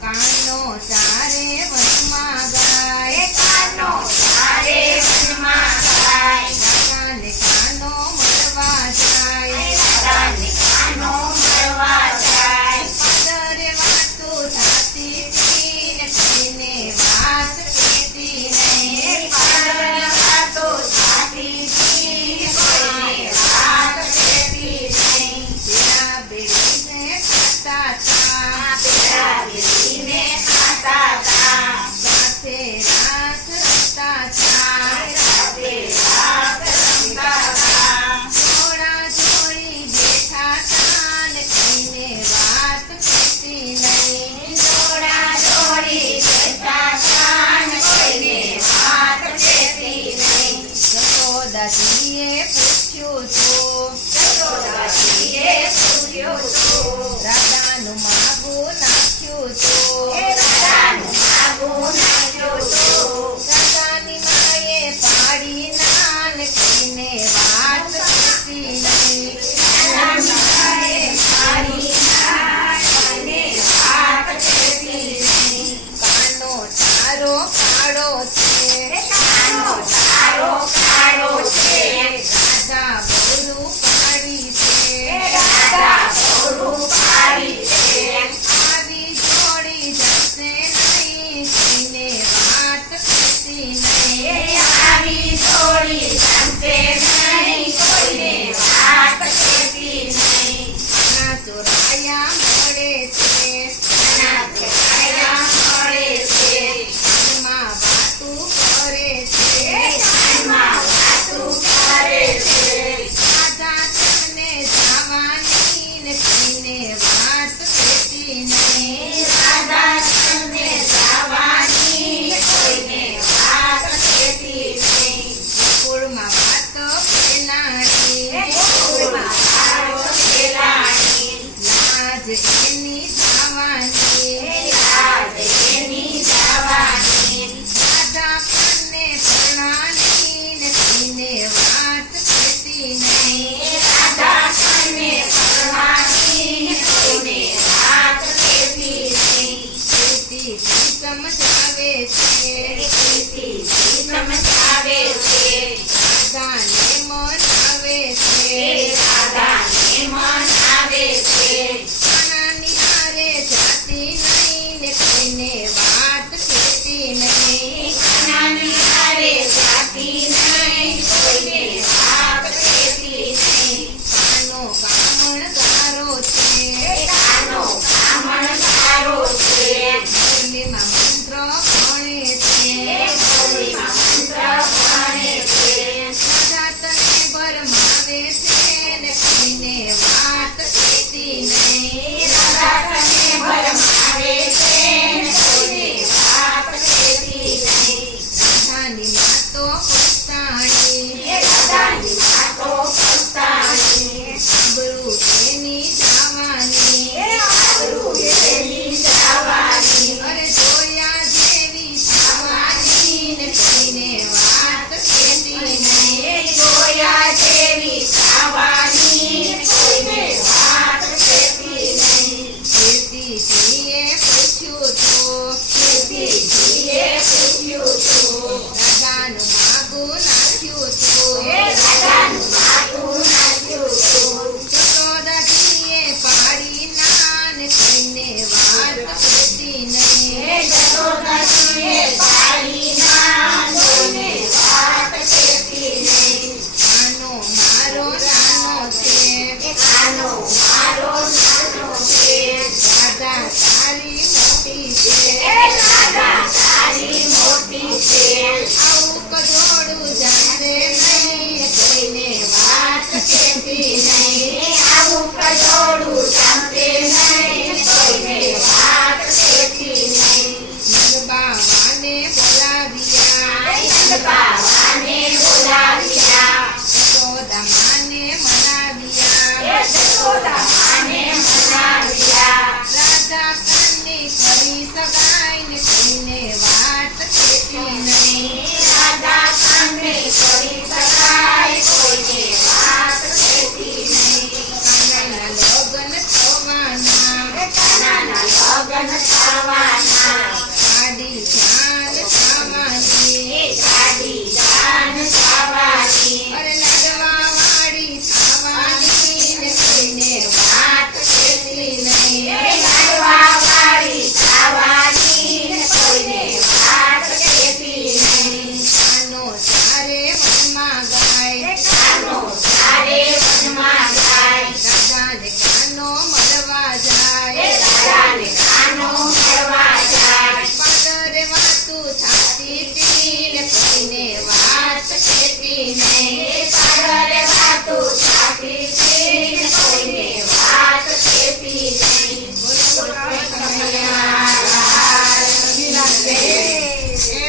કાનો ચારે વનમાં ગાય દાદાને કાનો મળવા જાય પાદરે વાતો થાતી હતી ને કોઈને વાત કહેતી નહીં પેલા બેસીને ખાતા હતા સાથે રાત રમતા હતા જોડા જોડી બેઠા હતા ને કોઈને વાત કહેતી નહીં યશોદાજીએ પૂછ્યું તો રાધાનું માગું નાખ્યું તો રાધાની માએ પાડી ના ને કોઈને વાત કહેતી નહીં કાનો તારો કાળો છે રાધા બહુ પાડી છે આવી જોડી જશે નહીં કોઈને વાત કહેતી નહીં કાના ચોરાયા મળે છે કાનમાં વાતું કરે છે રાધા તમને જવાની ને કોઈને વાત કહેતી નહીં ગોકુળમાં વાતો ફેલાણી લાજ એની લગ્ન થવાના